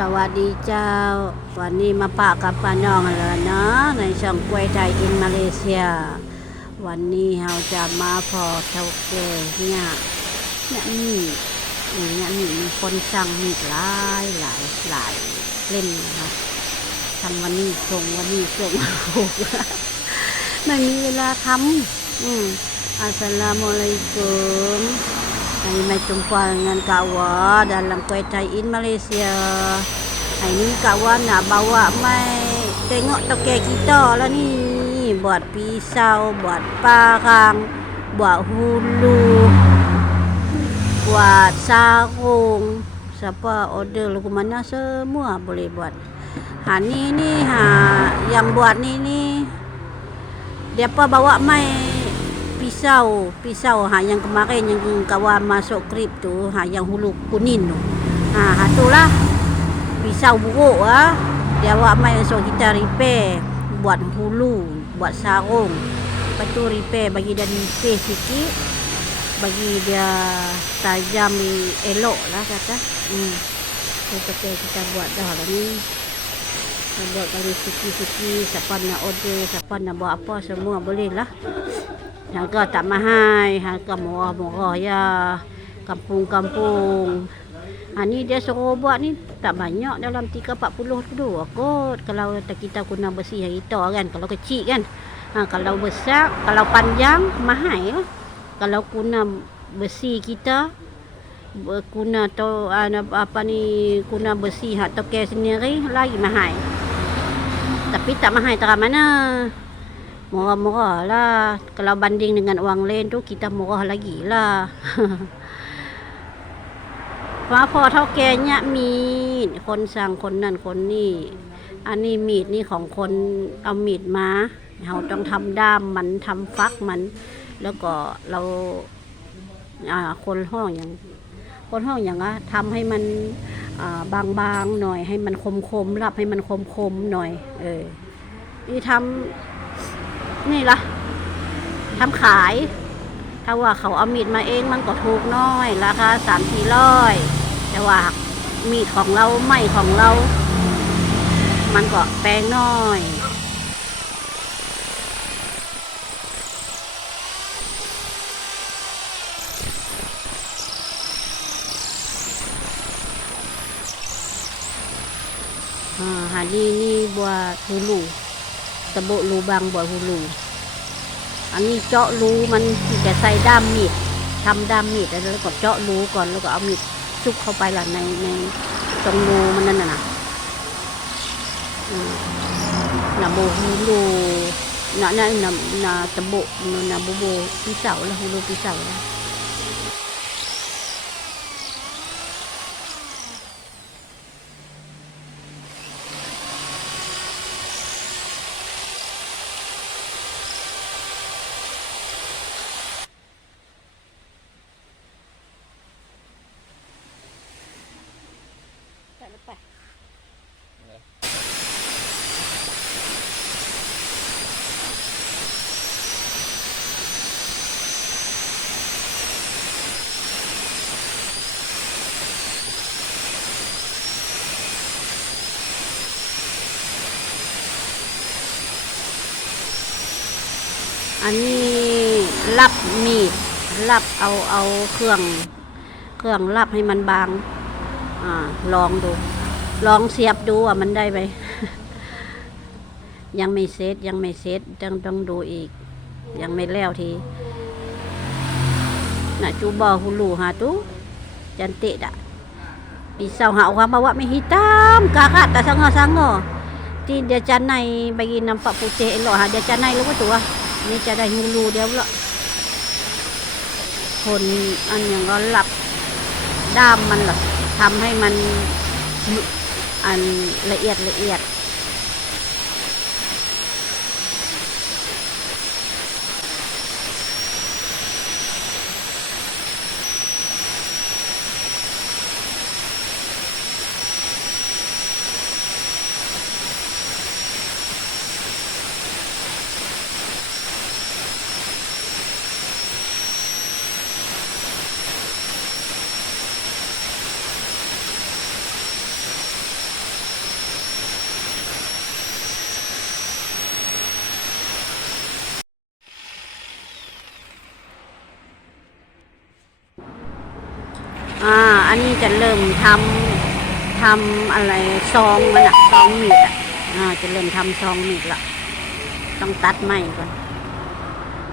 สวัสดีเจ้า วันนี้มาปะกับป้าน้องแล้วเนาะในช่องกล้วยไทยอินมาเลเซีย วันนี้เราจะมาพอเท่าแก่เนี่ยเนี่ยนี่เนี่ยนี่มีคนสั่งมีหลายหลายหลายเล่มนะคะทำวันนี้ส่งวันนี้ส่งไม่มีเวลาทำอืมอัสสลามุอะลัยกุม Hari mai jumpa dengan Kak Wah dalam Kuih Thai in Malaysia. Hari ni Kak Wah nak bawa mai tengok toke kita lah ni. Buat pisau, buat parang, buat hulu, buat sarung. Siapa order lagu mana semua boleh buat. Ha ni ni ha yang buat ni ni dia apa bawa mai pisau pisau ha yang kemarin yang kawan masuk krip tu ha yang hulu kuning tu. Ha ha tu lah. Pisau buruk ah dia bawa mai esok kita repair. Buat hulu buat sarung. Lepas tu repair bagi dia nipis sikit. Bagi dia tajam elok lah kata. Hmm. Tu kata kita buat dah lah ni. Kita buat kali siki-siki siapa nak order siapa nak buat apa semua boleh lah Harga tak mahal, harga murah-murah ya. Kampung-kampung. Ha, ni dia suruh buat ni tak banyak dalam 3-40 tu kot. Kalau kita guna besi yang itu kan. Kalau kecil kan. Ha, kalau besar, kalau panjang, mahal lah. Kalau guna besi kita, guna tu apa, apa ni guna besi hak toke sendiri lagi mahal. Tapi tak mahal terang mana. Murah-murah lah. Kalau banding dengan orang lain tu kita murah lagi lah. ฟ้าพอเท่าแกเนี่ยมีดคนสั่งคนนั่นคนนี่ อันนี้มีดนี่ของคนเอามีดมาเราต้องทำด้ามมันทำฟักมัน แล้วก็เราอ่าคนห้องอย่าง คนห้องอย่างอะทำให้มันอ่าบางๆหน่อย ให้มันคมๆรับให้มันคมๆหน่อย เออนี่ทำ นี่ละทำขาย ถ้าว่าเขาเอามีดมาเองมันก็ถูกน้อย ราคาสามสี่ร้อยแต่ว่ามีดของเราไม่ของเรา มันก็แพงน้อย Ah, hari ni buat hulu. Tebuk lubang buat hulu. อันนี้เจาะรูมันจะใส่ด้ามมีดทำด้ามมีดแล้วก็เจาะรูก่อนแล้วก็เอามีดจุกเข้าไปล่ะในในตรงรูมันนั่นน่ะนะนะโบฮูรูนะนะนะนะตะโบนะโบโบพิเศษละฮูรูพิเศษละใส่ลง ไปอันนี้รับมีดรับเอาเอาเครื่อง เครื่องรับให้มันบาง อลองดู ลองเสียบดูว่ามันได้ไหม ยังไม่เซตยังไม่เซตต้งต้องดูอีก ยังไม่แล้วทีน่ะจูบอฮูลูฮาตู้จันเติดะปีเสาหาวมาว่าไม่ฮิตามกากะแตาสังอสังอที่เดียจันในไปกินน้ำปะปูเจหรอฮะเดียจันในรู้ว่าตัวนี่จะได้ฮูลูเดียวละคนอันอย่างก็หลับด้ามมันหลับ ทำให้มันอันละเอียดละเอียด อ อั นนี้จะเริ่มทำทำอะไรซองมันอะซองมีดอะอ่าจะเริ่มทำซองมีดละต้องตัดไม้ก่อน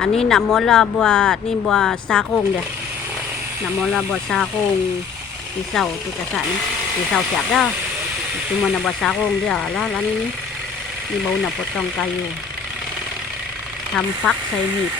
อันนี้นะโมลาบัวนี่บัวซาโคงเดียนะโมลาบัวซาโคง pisau tu kasar ni pisau siap dah cuma nak buat sarung dia lah lah ni ni ni baru nak potong kayu ทำฟักใส่มีด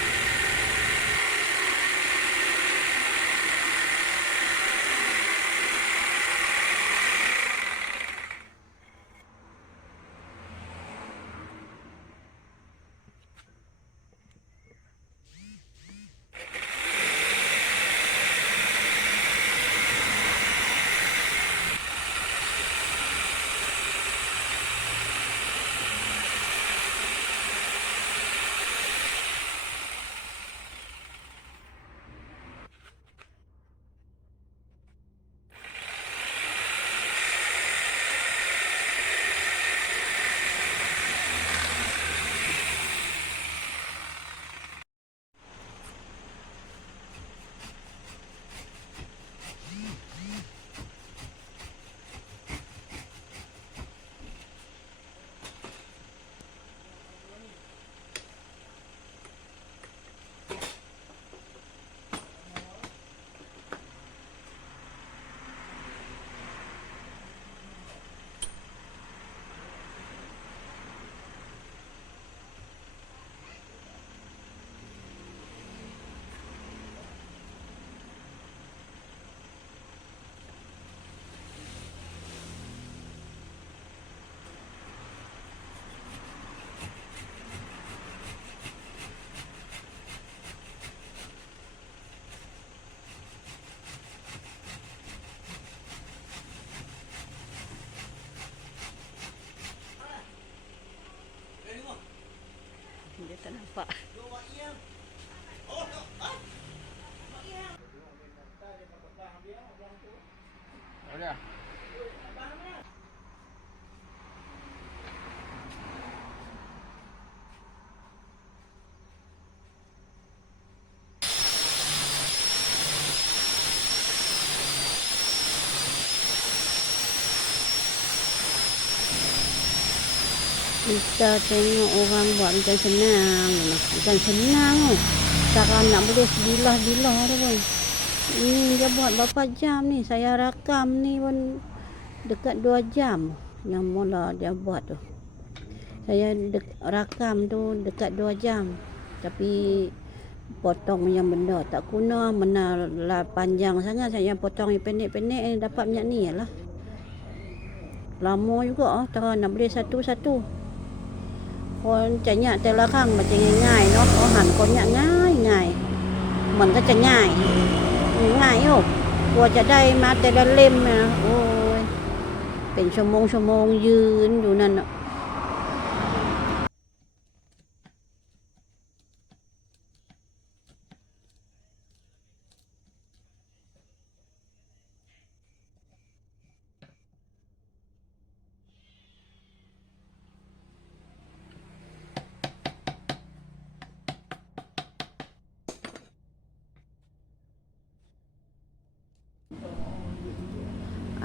mungkin dia tak nampak. Kita tengok orang buat macam senang. Bukan senang tu. Sekarang nak boleh sebilah-bilah tu pun. Ni dia buat berapa jam ni. Saya rakam ni pun dekat 2 jam. Yang mula dia buat tu. Saya dek- rakam tu dekat 2 jam. Tapi potong yang benda tak guna. Mana lah panjang sangat. Saya potong yang pendek-pendek ni dapat minyak ni lah. Lama juga ah. Tak nak boleh satu-satu. คนจะเนี่ยแต่ละครั้งมันจะง่ายๆเนาะเขาหันคนเนี่ยง่ายง่ายมันก็จะง่ายง่ายโอ้กลัวจะได้มาแต่ละเล่มนะโอ้ยเป็นชั่วโมงชั่วโมงยืนอยู่นั่นอะ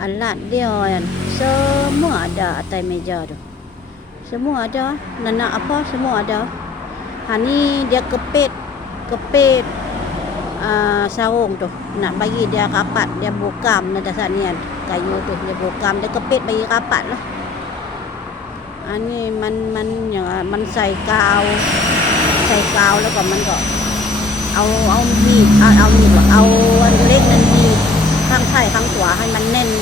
Alat dia kan semua ada atas meja tu. Semua ada. Nak nak apa semua ada. Ha ni dia kepit kepit uh, sarung tu. Nak bagi dia rapat, dia bokam nak dasar ni kan. Kayu tu dia bokam, dia kepit bagi rapat lah. อันนี้มันมันอย่างว่ามันใส่กาว ใส่กาวแล้วก็มันก็ เอาเอามีดเอาเอามีดว่าเอาอันเล็กนั่นมีดข้างซ้ายข้างขวาให้มันแน่นไงจะ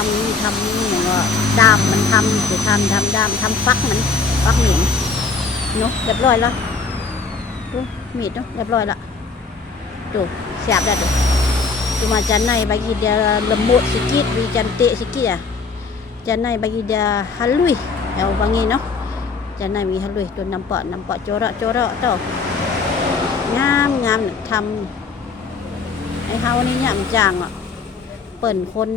ทำทำาอย่างว่าด้ามมันทำาจะทำทำด้ามทำฟักมันฟักเหนียงเนาะเรียบร้อยแล้วมีดเนาะเรียบร้อยละดูเสียบได้ดูดูมาจันในบากีเดียลมโมสิกิวีจันเตสิกิอะจันในบากีเดียฮัลลุยเอาบางงี้เนาะจันในมีฮัลลุยตัวน้ำปอดน้ำปอดโจระโจระต่องามงามทำไอ้เฮานี่เนี่ยมันจางอะเปิดคน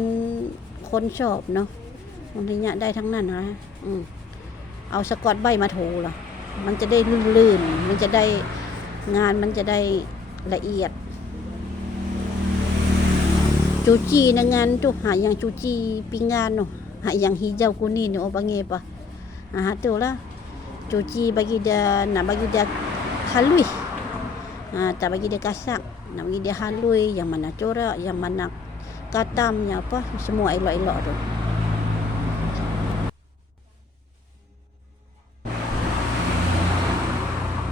คนชอบเนาะบางทีเนี่ยได้ทั้งนั้นนะอืเอาสกอตใบมาถูล่ะ มันจะได้ลื่นๆ มันจะได้งานมันจะได้ละเอียด จูจีในงานตุหาอย่างจูจีปีงานเนาะหาอย่างฮีเจ้ากูนี่เนาะบางเงปะอ่าตัวละจูจีบากีเดนะบากีเดฮาลุยอ่าแต่บากีเดกาสักนะบากีเดฮาลุยอย่างมาณ mana corak yang mana katam yang apa semua elok-elok tu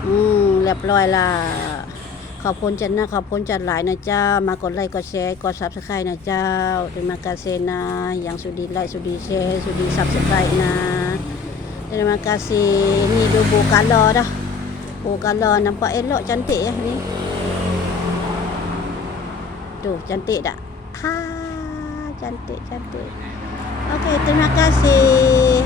อืมเรียบร้อยละขอบคุณจันนะขอบคุณจันหลายนะเจ้ามากดไลค์กดแชร์กดซับสไครต์นะเจ้า terima kasih na yang sudi like sudi share sudi subscribe na terima kasih ni dubu color dah oh color nampak elok cantik ya ni tu cantik tak ha cantik cantik okey terima kasih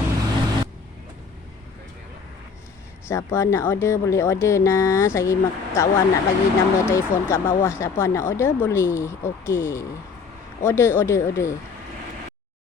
Siapa nak order boleh order nah. Saya mak- kawan nak bagi nombor telefon kat bawah. Siapa nak order boleh. Okey. Order order order.